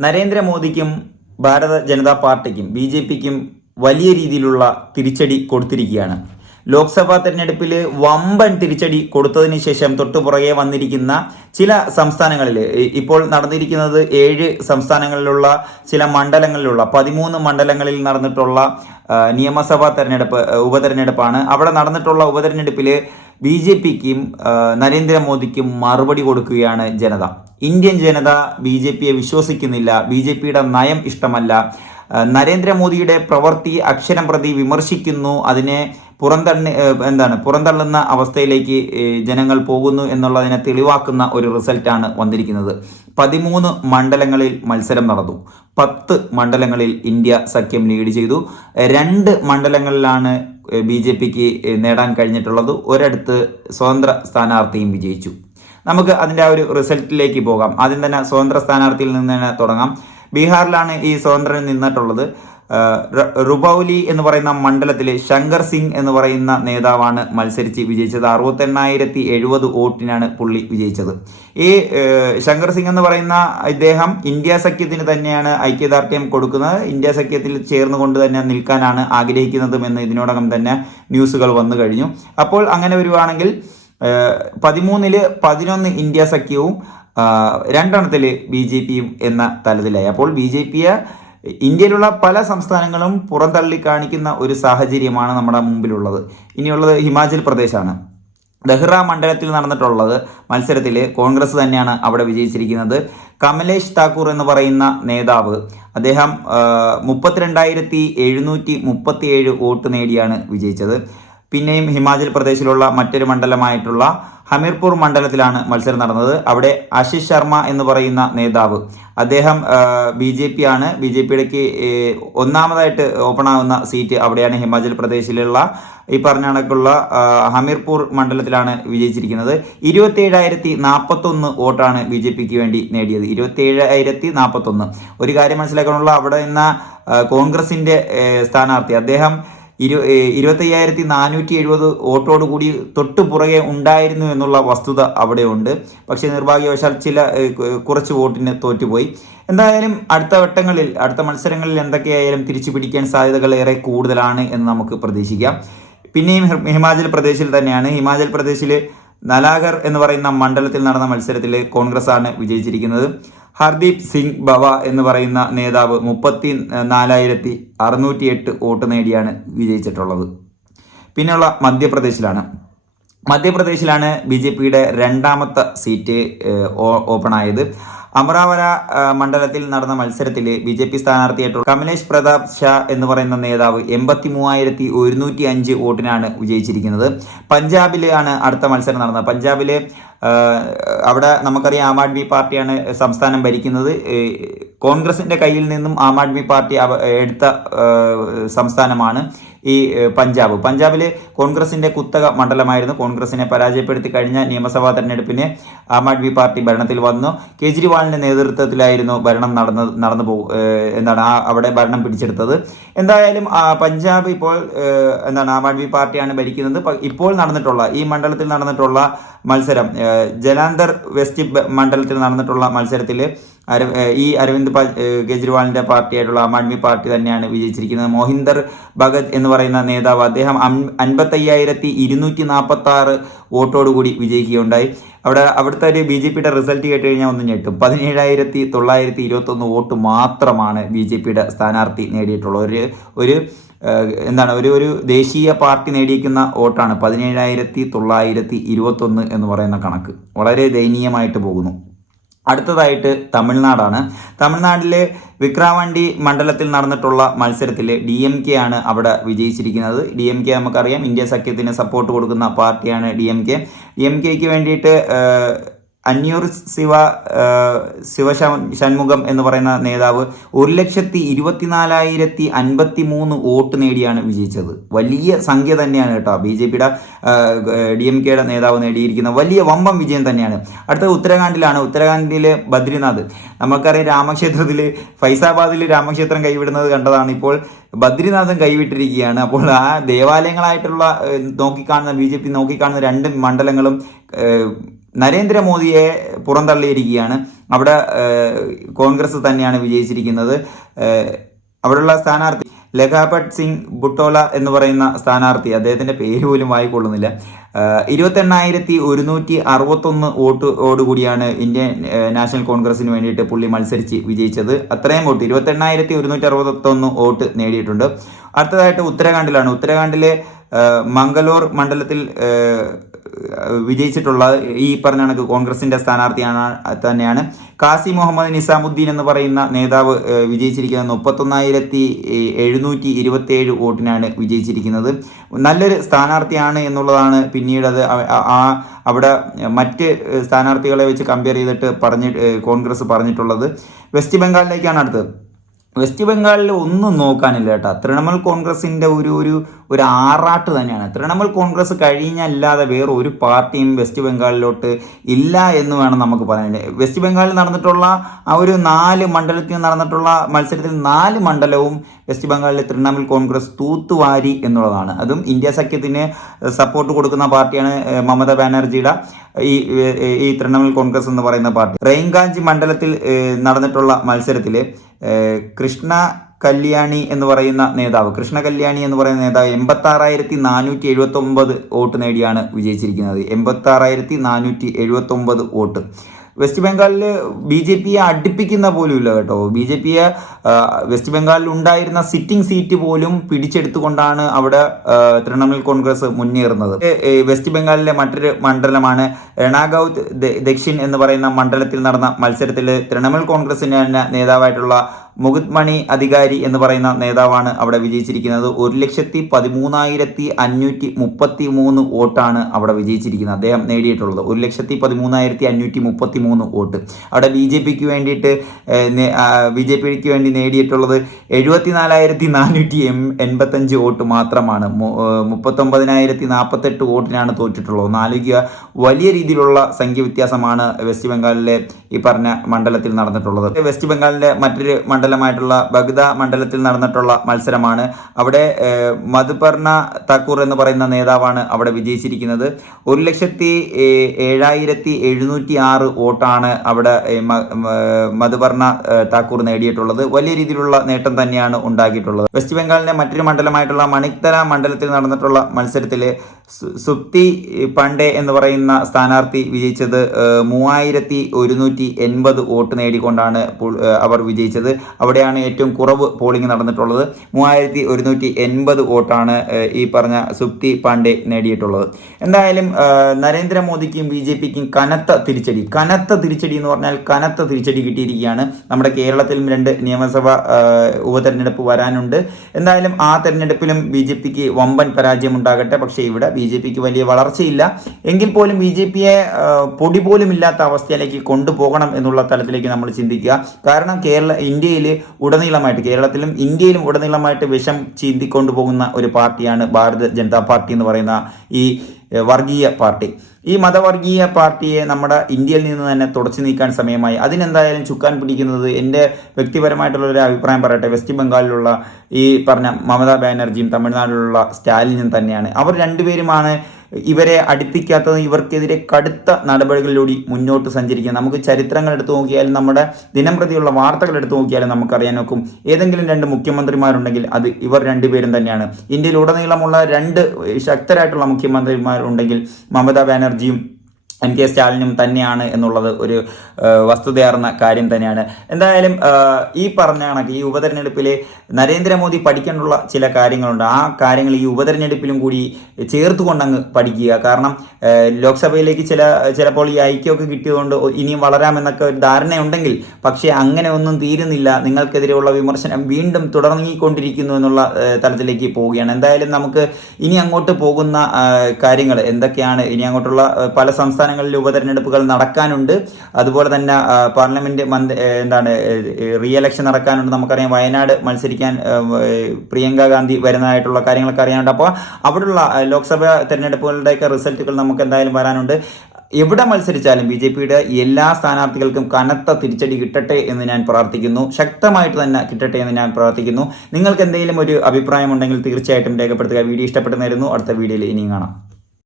നരേന്ദ്രമോദിക്കും ഭാരത ജനതാ പാർട്ടിക്കും B J പിക്കും വലിയ രീതിയിലുള്ള തിരിച്ചടി കൊടുത്തിരിക്കുകയാണ്. ലോക്സഭാ തെരഞ്ഞെടുപ്പിൽ വമ്പൻ തിരിച്ചടി കൊടുത്തതിന് ശേഷം തൊട്ടുപുറകെ വന്നിരിക്കുന്ന ചില സംസ്ഥാനങ്ങളിൽ ഇപ്പോൾ നടന്നിരിക്കുന്നത് ഏഴ് സംസ്ഥാനങ്ങളിലുള്ള ചില മണ്ഡലങ്ങളിലുള്ള പതിമൂന്ന് മണ്ഡലങ്ങളിൽ നടന്നിട്ടുള്ള നിയമസഭാ തെരഞ്ഞെടുപ്പ് ഉപതെരഞ്ഞെടുപ്പാണ്. അവിടെ നടന്നിട്ടുള്ള ഉപതെരഞ്ഞെടുപ്പിൽ ബി ജെ പിക്കും നരേന്ദ്രമോദിക്കും മറുപടി കൊടുക്കുകയാണ് ജനത. ഇന്ത്യൻ ജനത ബി ജെ പിയെ വിശ്വസിക്കുന്നില്ല. ബി ജെ പിയുടെ നയം ഇഷ്ടമല്ല. നരേന്ദ്രമോദിയുടെ പ്രവൃത്തി അക്ഷരം പ്രതി വിമർശിക്കുന്നു. അതിനെ പുറന്തള്ളി എന്താണ് പുറന്തള്ളുന്ന അവസ്ഥയിലേക്ക് ജനങ്ങൾ പോകുന്നു എന്നുള്ളതിനെ തെളിവാക്കുന്ന ഒരു റിസൾട്ടാണ് വന്നിരിക്കുന്നത്. പതിമൂന്ന് മണ്ഡലങ്ങളിൽ മത്സരം നടന്നു. പത്ത് മണ്ഡലങ്ങളിൽ ഇന്ത്യ സഖ്യം ലീഡ് ചെയ്തു. രണ്ട് മണ്ഡലങ്ങളിലാണ് ബി ജെ പിക്ക് നേടാൻ കഴിഞ്ഞിട്ടുള്ളത് ഒരിടത്ത് സ്വതന്ത്ര സ്ഥാനാർത്ഥിയും വിജയിച്ചു. നമുക്ക് അതിന്റെ ആ ഒരു റിസൾട്ടിലേക്ക് പോകാം. ആദ്യം തന്നെ സ്വതന്ത്ര സ്ഥാനാർത്ഥിയിൽ നിന്ന് തന്നെ തുടങ്ങാം. ബീഹാറിലാണ് ഈ സ്വതന്ത്രൻ നിന്നിട്ടുള്ളത്. റുബൌലി എന്ന് പറയുന്ന മണ്ഡലത്തിൽ ശങ്കർ സിംഗ് എന്ന് പറയുന്ന നേതാവാണ് മത്സരിച്ച് വിജയിച്ചത്. അറുപത്തെണ്ണായിരത്തി എഴുപത് വോട്ടിനാണ് പുള്ളി വിജയിച്ചത്. ഈ ശങ്കർ സിംഗ് എന്ന് പറയുന്ന ഇദ്ദേഹം ഇന്ത്യ സഖ്യത്തിന് തന്നെയാണ് ഐക്യദാർഢ്യം കൊടുക്കുന്നത്. ഇന്ത്യ സഖ്യത്തിൽ ചേർന്നുകൊണ്ട് തന്നെ നിൽക്കാനാണ് ആഗ്രഹിക്കുന്നതും എന്ന് ഇതിനോടകം തന്നെ ന്യൂസുകൾ വന്നു കഴിഞ്ഞു. അപ്പോൾ അങ്ങനെ വരുവാണെങ്കിൽ പതിമൂന്നിൽ പതിനൊന്ന് ഇന്ത്യ സഖ്യവും രണ്ടെണ്ണത്തിൽ ബി ജെ പിയും എന്ന തലത്തിലായി. അപ്പോൾ ബി ജെ പിയെ ഇന്ത്യയിലുള്ള പല സംസ്ഥാനങ്ങളും പുറന്തള്ളി കാണിക്കുന്ന ഒരു സാഹചര്യമാണ് നമ്മുടെ മുമ്പിലുള്ളത്. ഇനിയുള്ളത് ഹിമാചൽ പ്രദേശാണ്. ദഹ്റ മണ്ഡലത്തിൽ നടന്നിട്ടുള്ളത് മത്സരത്തിൽ കോൺഗ്രസ് തന്നെയാണ് അവിടെ വിജയിച്ചിരിക്കുന്നത്. കമലേഷ് താക്കൂർ എന്ന് പറയുന്ന നേതാവ് അദ്ദേഹം മുപ്പത്തിരണ്ടായിരത്തി എഴുന്നൂറ്റി മുപ്പത്തിയേഴ് വോട്ട് നേടിയാണ് വിജയിച്ചത്. പിന്നെയും ഹിമാചൽ പ്രദേശിലുള്ള മറ്റൊരു മണ്ഡലമായിട്ടുള്ള ഹമീർപൂർ മണ്ഡലത്തിലാണ് മത്സരം നടന്നത്. അവിടെ ആശിഷ് ശർമ്മ എന്ന് പറയുന്ന നേതാവ്. അദ്ദേഹം ബി ജെ പി ആണ്. ബി ജെ പിയിലേക്ക് ഒന്നാമതായിട്ട് ഓപ്പൺ ആകുന്ന സീറ്റ് അവിടെയാണ് ഹിമാചൽ പ്രദേശിലുള്ള ഈ പറഞ്ഞ കണക്കുള്ള ഹമീർപൂർ മണ്ഡലത്തിലാണ് വിജയിച്ചിരിക്കുന്നത്. ഇരുപത്തിയേഴായിരത്തി നാൽപ്പത്തൊന്ന് വോട്ടാണ് ബി ജെ പിക്ക് വേണ്ടി നേടിയത്. ഇരുപത്തിയേഴായിരത്തി നാൽപ്പത്തൊന്ന് ഒരു കാര്യം മനസ്സിലാക്കാനുള്ള അവിടെ നിന്ന കോൺഗ്രസിന്റെ സ്ഥാനാർത്ഥി അദ്ദേഹം ഇരു ഇരുപത്തയ്യായിരത്തി നാനൂറ്റി എഴുപത് വോട്ടോട് കൂടി തൊട്ടു പുറകെ ഉണ്ടായിരുന്നു എന്നുള്ള വസ്തുത അവിടെയുണ്ട്. പക്ഷേ നിർഭാഗ്യവശാൽ ചില കുറച്ച് വോട്ടിന് തോറ്റുപോയി. എന്തായാലും അടുത്ത വട്ടങ്ങളിൽ അടുത്ത മത്സരങ്ങളിൽ എന്തൊക്കെയായാലും തിരിച്ചു പിടിക്കാൻ സാധ്യതകൾ ഏറെ കൂടുതലാണ് എന്ന് നമുക്ക് പ്രതീക്ഷിക്കാം. പിന്നെയും ഹിമാചൽ പ്രദേശിൽ തന്നെയാണ്. ഹിമാചൽ പ്രദേശിൽ നലാഗർ എന്ന് പറയുന്ന മണ്ഡലത്തിൽ നടന്ന മത്സരത്തിൽ കോൺഗ്രസ് ആണ് വിജയിച്ചിരിക്കുന്നത്. ഹർദീപ് സിംഗ് ബവ എന്ന് പറയുന്ന നേതാവ് മുപ്പത്തി നാലായിരത്തി അറുന്നൂറ്റി എട്ട് വോട്ട് നേടിയാണ് വിജയിച്ചിട്ടുള്ളത്. പിന്നെയുള്ള മധ്യപ്രദേശിലാണ്. മധ്യപ്രദേശിലാണ് ബി ജെ പിയുടെ രണ്ടാമത്തെ സീറ്റ് ഓപ്പൺ ആയത് അമറാവര മണ്ഡലത്തിൽ നടന്ന മത്സരത്തിൽ ബി ജെ പി സ്ഥാനാർത്ഥിയായിട്ടുള്ള കമലേഷ് പ്രതാപ് ഷാ എന്ന് പറയുന്ന നേതാവ് എൺപത്തി മൂവായിരത്തി ഒരുന്നൂറ്റി അഞ്ച് വോട്ടിനാണ് വിജയിച്ചിരിക്കുന്നത്. പഞ്ചാബിലാണ് അടുത്ത മത്സരം നടന്നത്. പഞ്ചാബിൽ അവിടെ നമുക്കറിയാം ആം ആദ്മി പാർട്ടിയാണ് സംസ്ഥാനം ഭരിക്കുന്നത്. കോൺഗ്രസിന്റെ കയ്യിൽ നിന്നും ആം ആദ്മി പാർട്ടി എടുത്ത സംസ്ഥാനമാണ് ഈ പഞ്ചാബ്. പഞ്ചാബിൽ കോൺഗ്രസിന്റെ കുത്തക മണ്ഡലമായിരുന്നു. കോൺഗ്രസിനെ പരാജയപ്പെടുത്തി കഴിഞ്ഞ നിയമസഭാ തെരഞ്ഞെടുപ്പിന് ആം ആദ്മി പാർട്ടി ഭരണത്തിൽ വന്നു. കേജ്രിവാളിന്റെ നേതൃത്വത്തിലായിരുന്നു ഭരണം നടന്ന് നടന്നു പോകും എന്താണ് ആ അവിടെ ഭരണം പിടിച്ചെടുത്തത്. എന്തായാലും പഞ്ചാബ് ഇപ്പോൾ എന്താണ് ആം ആദ്മി പാർട്ടിയാണ് ഭരിക്കുന്നത്. ഇപ്പോൾ നടന്നിട്ടുള്ള ഈ മണ്ഡലത്തിൽ നടന്നിട്ടുള്ള മത്സരം ജലാന്തർ വെസ്റ്റ് മണ്ഡലത്തിൽ നടന്നിട്ടുള്ള മത്സരത്തിൽ ഈ അരവിന്ദ് കെജ്രിവാളിന്റെ പാർട്ടിയായിട്ടുള്ള ആം ആദ്മി പാർട്ടി തന്നെയാണ് വിജയിച്ചിരിക്കുന്നത്. മോഹിന്ദർ ഭഗത് എന്ന് പറയുന്ന നേതാവ് അദ്ദേഹം അൻപത്തയ്യായിരത്തി ഇരുന്നൂറ്റി നാൽപ്പത്തി ആറ് വോട്ടോടുകൂടി വിജയിക്കുകയുണ്ടായി. അവിടെ അവിടുത്തെ ഒരു ബി ജെ പിയുടെ റിസൾട്ട് കേട്ട് കഴിഞ്ഞാൽ ഒന്ന് ഞെട്ടും. പതിനേഴായിരത്തി തൊള്ളായിരത്തി ഇരുപത്തൊന്ന് വോട്ട് മാത്രമാണ് ബി ജെ പിയുടെ സ്ഥാനാർത്ഥി നേടിയിട്ടുള്ളത്. ഒരു ഒരു എന്താണ് ഒരു ഒരു ദേശീയ പാർട്ടി നേടിയിരിക്കുന്ന വോട്ടാണ് പതിനേഴായിരത്തി തൊള്ളായിരത്തി ഇരുപത്തൊന്ന് എന്ന് പറയുന്ന കണക്ക്. വളരെ ദയനീയമായിട്ട് പോകുന്നു. അടുത്തതായിട്ട് തമിഴ്നാടാണ്. തമിഴ്നാട്ടിലെ വിക്രാവണ്ടി മണ്ഡലത്തിൽ നടന്നിട്ടുള്ള മത്സരത്തിൽ ഡി എം കെ ആണ് അവിടെ വിജയിച്ചിരിക്കുന്നത്. ഡി എം കെ നമുക്കറിയാം. ഇന്ത്യ സഖ്യത്തിന് സപ്പോർട്ട് കൊടുക്കുന്ന പാർട്ടിയാണ് D M K D M കെക്ക് വേണ്ടിയിട്ട് അന്യൂർ ശിവ ശിവ ഷൺമുഖം എന്ന് പറയുന്ന നേതാവ് ഒരു ലക്ഷത്തി ഇരുപത്തിനാലായിരത്തി അൻപത്തി മൂന്ന് വോട്ട് നേടിയാണ് വിജയിച്ചത്. വലിയ സംഖ്യ തന്നെയാണ് കേട്ടോ ബി ജെ പിയുടെ ഡി എം കെയുടെ നേതാവ് നേടിയിരിക്കുന്ന വലിയ വമ്പം വിജയം തന്നെയാണ്. അടുത്തത് ഉത്തരാഖണ്ഡിലാണ്. ഉത്തരാഖണ്ഡിലെ ബദ്രിനാഥ്. നമുക്കറിയാം രാമക്ഷേത്രത്തിൽ ഫൈസാബാദിൽ രാമക്ഷേത്രം കൈവിടുന്നത് കണ്ടതാണ് ഇപ്പോൾ ബദ്രിനാഥും കൈവിട്ടിരിക്കുകയാണ്. അപ്പോൾ ആ ദേവാലയങ്ങളായിട്ടുള്ള നോക്കിക്കാണുന്ന ബി ജെ പി നോക്കിക്കാണുന്ന രണ്ട് മണ്ഡലങ്ങളും നരേന്ദ്രമോദിയെ പുറന്തള്ളിയിരിക്കുകയാണ്. അവിടെ കോൺഗ്രസ് തന്നെയാണ് വിജയിച്ചിരിക്കുന്നത്. അവിടെയുള്ള സ്ഥാനാർത്ഥി ലഖാപട്ട് സിംഗ് ബുട്ടോല എന്ന് പറയുന്ന സ്ഥാനാർത്ഥി അദ്ദേഹത്തിന്റെ പേര് പോലും വായിക്കൊള്ളുന്നില്ല. ഇരുപത്തെണ്ണായിരത്തി ഒരുന്നൂറ്റി അറുപത്തൊന്ന് വോട്ട് ഓടുകൂടിയാണ് ഇന്ത്യൻ നാഷണൽ കോൺഗ്രസിന് വേണ്ടിയിട്ട് പുള്ളി മത്സരിച്ച് വിജയിച്ചത്. അത്രയും വോട്ട് ഇരുപത്തെണ്ണായിരത്തി ഒരുന്നൂറ്റി അറുപത്തൊന്ന് വോട്ട് നേടിയിട്ടുണ്ട്. അടുത്തതായിട്ട് ഉത്തരാഖണ്ഡിലാണ്. ഉത്തരാഖണ്ഡിലെ മംഗലോർ മണ്ഡലത്തിൽ വിജയിച്ചിട്ടുള്ള ഈ പറഞ്ഞ കണക്ക് കോൺഗ്രസിന്റെ സ്ഥാനാർത്ഥിയാണ് തന്നെയാണ്. കാസി മുഹമ്മദ് നിസാമുദ്ദീൻ എന്ന് പറയുന്ന നേതാവ് വിജയിച്ചിരിക്കുന്നത് മുപ്പത്തൊന്നായിരത്തി എഴുന്നൂറ്റി ഇരുപത്തി ഏഴ് വോട്ടിനാണ് വിജയിച്ചിരിക്കുന്നത്. നല്ലൊരു സ്ഥാനാർത്ഥിയാണ് എന്നുള്ളതാണ് പിന്നീട് അത് ആ അവിടെ മറ്റ് സ്ഥാനാർത്ഥികളെ വെച്ച് കമ്പയർ ചെയ്തിട്ട് പറഞ്ഞ് കോൺഗ്രസ് പറഞ്ഞിട്ടുള്ളത്. വെസ്റ്റ് ബംഗാളിലേക്കാണ് അടുത്തത്. വെസ്റ്റ് ബംഗാളിൽ ഒന്നും നോക്കാനില്ല കേട്ടോ. തൃണമൂൽ കോൺഗ്രസിന്റെ ഒരു ഒരു ഒരു ആറാട്ട് തന്നെയാണ്. തൃണമൂൽ കോൺഗ്രസ് കഴിഞ്ഞല്ലാതെ വേറെ ഒരു പാർട്ടിയും വെസ്റ്റ് ബംഗാളിലോട്ട് ഇല്ല എന്ന് വേണം നമുക്ക് പറയാൻ. വെസ്റ്റ് ബംഗാളിൽ നടന്നിട്ടുള്ള ആ ഒരു നാല് മണ്ഡലത്തിൽ നടന്നിട്ടുള്ള മത്സരത്തിൽ നാല് മണ്ഡലവും വെസ്റ്റ് ബംഗാളിലെ തൃണമൂൽ കോൺഗ്രസ് തൂത്തുവാരി എന്നുള്ളതാണ്. അതും ഇന്ത്യ സഖ്യത്തിന് സപ്പോർട്ട് കൊടുക്കുന്ന പാർട്ടിയാണ് മമത ബാനർജിയുടെ ഈ ഈ തൃണമൂൽ കോൺഗ്രസ് എന്ന് പറയുന്ന പാർട്ടി. റെയിൻഗാഞ്ച് മണ്ഡലത്തിൽ നടന്നിട്ടുള്ള മത്സരത്തിൽ കൃഷ്ണ കല്യാണി എന്ന് പറയുന്ന നേതാവ്. കൃഷ്ണ കല്യാണി എന്ന് പറയുന്ന നേതാവ് എൺപത്തി ആറായിരത്തി നാനൂറ്റി എഴുപത്തി ഒമ്പത് വോട്ട് നേടിയാണ് വിജയിച്ചിരിക്കുന്നത്. എൺപത്തി ആറായിരത്തി നാനൂറ്റി എഴുപത്തി ഒമ്പത് വോട്ട്. വെസ്റ്റ് ബംഗാളിൽ ബി ജെ പിയെ അടുപ്പിക്കുന്ന പോലുമില്ല കേട്ടോ. ബി ജെ പിയെ വെസ്റ്റ് ബംഗാളിൽ ഉണ്ടായിരുന്ന സിറ്റിംഗ് സീറ്റ് പോലും പിടിച്ചെടുത്തുകൊണ്ടാണ് അവിടെ തൃണമൂൽ കോൺഗ്രസ് മുന്നേറുന്നത്. വെസ്റ്റ് ബംഗാളിലെ മറ്റൊരു മണ്ഡലമാണ് എണാഗൌത്ത് ദക്ഷിൺ എന്ന് പറയുന്ന മണ്ഡലത്തിൽ നടന്ന മത്സരത്തിൽ തൃണമൂൽ കോൺഗ്രസിന് തന്നെ നേതാവായിട്ടുള്ള മുകുത് മണി അധികാരി എന്ന് പറയുന്ന നേതാവാണ് അവിടെ വിജയിച്ചിരിക്കുന്നത്. ഒരു ലക്ഷത്തി പതിമൂന്നായിരത്തി അഞ്ഞൂറ്റി മുപ്പത്തി മൂന്ന് വോട്ടാണ് അവിടെ വിജയിച്ചിരിക്കുന്നത്. അദ്ദേഹം നേടിയിട്ടുള്ളത്. ഒരു ലക്ഷത്തി പതിമൂന്നായിരത്തി അഞ്ഞൂറ്റി മുപ്പത്തി മൂന്ന് വോട്ട്. അവിടെ ബി ജെ പിക്ക് വേണ്ടിയിട്ട് ബി ജെ പിക്ക് വേണ്ടി നേടിയിട്ടുള്ളത് എഴുപത്തി നാലായിരത്തി നാനൂറ്റി എം എൺപത്തഞ്ച് വോട്ട് മാത്രമാണ്. മുപ്പത്തൊമ്പതിനായിരത്തി നാൽപ്പത്തെട്ട് വോട്ടിനാണ് തോറ്റിട്ടുള്ളത്. നാലിക വലിയ രീതിയിലുള്ള സംഖ്യ വ്യത്യാസമാണ് വെസ്റ്റ് ബംഗാളിലെ ഈ പറഞ്ഞ മണ്ഡലത്തിൽ നടന്നിട്ടുള്ളത്. വെസ്റ്റ് ബംഗാളിലെ മറ്റൊരു മണ്ഡലമായിട്ടുള്ള ബഗ്ദ മണ്ഡലത്തിൽ നടന്നിട്ടുള്ള മത്സരമാണ്. അവിടെ മധുപർണ താക്കൂർ എന്ന് പറയുന്ന നേതാവാണ് അവിടെ വിജയിച്ചിരിക്കുന്നത്. ഒരു ലക്ഷത്തി ഏഴായിരത്തി എഴുന്നൂറ്റി ആറ് വോട്ടാണ് അവിടെ മധുപർണ താക്കൂർ നേടിയിട്ടുള്ളത്. വലിയ രീതിയിലുള്ള നേട്ടം തന്നെയാണ് ഉണ്ടാക്കിയിട്ടുള്ളത്. വെസ്റ്റ് ബംഗാളിലെ മറ്റൊരു മണ്ഡലമായിട്ടുള്ള മണിക്തര മണ്ഡലത്തിൽ നടന്നിട്ടുള്ള മത്സരത്തിൽ സുപ്തി പണ്ഡെ എന്ന് പറയുന്ന സ്ഥാനാർത്ഥി വിജയിച്ചത് മൂവായിരത്തി ഒരുന്നൂറ്റി എൺപത് വോട്ട് നേടിക്കൊണ്ടാണ് അവർ വിജയിച്ചത്. അവിടെയാണ് ഏറ്റവും കുറവ് പോളിംഗ് നടന്നിട്ടുള്ളത്. മൂവായിരത്തി ഒരുന്നൂറ്റി എൺപത് വോട്ടാണ് ഈ പറഞ്ഞ സുപ്തി പാണ്ഡെ നേടിയിട്ടുള്ളത്. എന്തായാലും നരേന്ദ്രമോദിക്കും ബി ജെ പിക്കും കനത്ത തിരിച്ചടി കനത്ത തിരിച്ചടി എന്ന് പറഞ്ഞാൽ കനത്ത തിരിച്ചടി കിട്ടിയിരിക്കുകയാണ്. നമ്മുടെ കേരളത്തിലും രണ്ട് നിയമസഭ ഉപതെരഞ്ഞെടുപ്പ് വരാനുണ്ട്. എന്തായാലും ആ തെരഞ്ഞെടുപ്പിലും ബി ജെ പിക്ക് വമ്പൻ പരാജയം ഉണ്ടാകട്ടെ പക്ഷേ ഇവിടെ ബി ജെ പിക്ക് വലിയ വളർച്ചയില്ല. എങ്കിൽ പോലും ബി ജെ പിയെ പൊടി പോലും ഇല്ലാത്ത അവസ്ഥയിലേക്ക് കൊണ്ടുപോകണം എന്നുള്ള തലത്തിലേക്ക് നമ്മൾ ചിന്തിക്കുക. കാരണം കേരള ഇന്ത്യയിൽ ഉടനീളമായിട്ട് കേരളത്തിലും ഇന്ത്യയിലും ഉടനീളമായിട്ട് വിഷം ചീന്തിക്കൊണ്ടു പോകുന്ന ഒരു പാർട്ടിയാണ് ഭാരത ജനതാ പാർട്ടി എന്ന് പറയുന്ന ഈ വർഗീയ പാർട്ടി. ഈ മതവർഗീയ പാർട്ടിയെ നമ്മുടെ ഇന്ത്യയിൽ നിന്ന് തന്നെ തുടച്ചു നീക്കാൻ സമയമായി. അതിനെന്തായാലും ചുക്കാൻ പിടിക്കുന്നത് എന്റെ വ്യക്തിപരമായിട്ടുള്ള ഒരു അഭിപ്രായം പറയട്ടെ. വെസ്റ്റ് ബംഗാളിലുള്ള ഈ പറഞ്ഞ മമതാ ബാനർജിയും തമിഴ്നാട്ടിലുള്ള സ്റ്റാലിനും തന്നെയാണ്. അവർ രണ്ടുപേരുമാണ് ഇവരെ അടുപ്പിക്കാത്തത് ഇവർക്കെതിരെ കടുത്ത നടപടികളിലൂടെ മുന്നോട്ട് സഞ്ചരിക്കുക. നമുക്ക് ചരിത്രങ്ങൾ എടുത്തു നോക്കിയാലും നമ്മുടെ ദിനം പ്രതിയുള്ള വാർത്തകൾ എടുത്തു നോക്കിയാലും നമുക്കറിയാൻ നോക്കും ഏതെങ്കിലും രണ്ട് മുഖ്യമന്ത്രിമാരുണ്ടെങ്കിൽ അത് ഇവർ രണ്ടുപേരും തന്നെയാണ്. ഇന്ത്യയിൽ ഉടനീളമുള്ള രണ്ട് ശക്തരായിട്ടുള്ള മുഖ്യമന്ത്രിമാരുണ്ടെങ്കിൽ മമതാ ബാനർജിയും എം കെ സ്റ്റാലിനും തന്നെയാണ് എന്നുള്ളത് ഒരു വസ്തുതയാർന്ന കാര്യം തന്നെയാണ്. എന്തായാലും ഈ പറഞ്ഞ കണക്ക് ഈ ഉപതെരഞ്ഞെടുപ്പിൽ നരേന്ദ്രമോദി പഠിക്കാനുള്ള ചില കാര്യങ്ങളുണ്ട്. ആ കാര്യങ്ങൾ ഈ ഉപതെരഞ്ഞെടുപ്പിലും കൂടി ചേർത്തുകൊണ്ടങ്ങ് പഠിക്കുക. കാരണം ലോക്സഭയിലേക്ക് ചില ചിലപ്പോൾ ഈ ഐക്യമൊക്കെ കിട്ടിയതുകൊണ്ട് ഇനിയും വളരാമെന്നൊക്കെ ഒരു ധാരണയുണ്ടെങ്കിൽ പക്ഷേ അങ്ങനെ ഒന്നും തീരുന്നില്ല. നിങ്ങൾക്കെതിരെയുള്ള വിമർശനം വീണ്ടും തുടർന്നിക്കൊണ്ടിരിക്കുന്നു എന്നുള്ള തലത്തിലേക്ക് പോവുകയാണ്. എന്തായാലും നമുക്ക് ഇനി അങ്ങോട്ട് പോകുന്ന കാര്യങ്ങൾ എന്തൊക്കെയാണ്? ഇനി അങ്ങോട്ടുള്ള പല സംസ്ഥാനങ്ങളിൽ ഉപതെരഞ്ഞെടുപ്പുകൾ നടക്കാനുണ്ട്. അതുപോലെ തന്നെ പാർലമെന്റ് മന്ത് എന്താണ് റീ എലക്ഷൻ നടക്കാനുണ്ട്. നമുക്കറിയാം വയനാട് മത്സരിക്കാൻ പ്രിയങ്ക ഗാന്ധി വരുന്നതായിട്ടുള്ള കാര്യങ്ങളൊക്കെ അറിയാനുണ്ട്. അപ്പോൾ അവിടെയുള്ള ലോക്സഭാ തെരഞ്ഞെടുപ്പുകളുടെയൊക്കെ റിസൾട്ടുകൾ നമുക്ക് എന്തായാലും വരാനുണ്ട്. എവിടെ മത്സരിച്ചാലും ബി ജെ പിയുടെ എല്ലാ സ്ഥാനാർത്ഥികൾക്കും കനത്ത തിരിച്ചടി കിട്ടട്ടെ എന്ന് ഞാൻ പ്രാർത്ഥിക്കുന്നു. ശക്തമായിട്ട് തന്നെ കിട്ടട്ടെ എന്ന് ഞാൻ പ്രാർത്ഥിക്കുന്നു. നിങ്ങൾക്ക് എന്തെങ്കിലും ഒരു അഭിപ്രായം ഉണ്ടെങ്കിൽ തീർച്ചയായിട്ടും രേഖപ്പെടുത്തുക. വീഡിയോ ഇഷ്ടപ്പെടുന്നതായിരുന്നു അടുത്ത വീഡിയോയിൽ ഇനിയും കാണാം.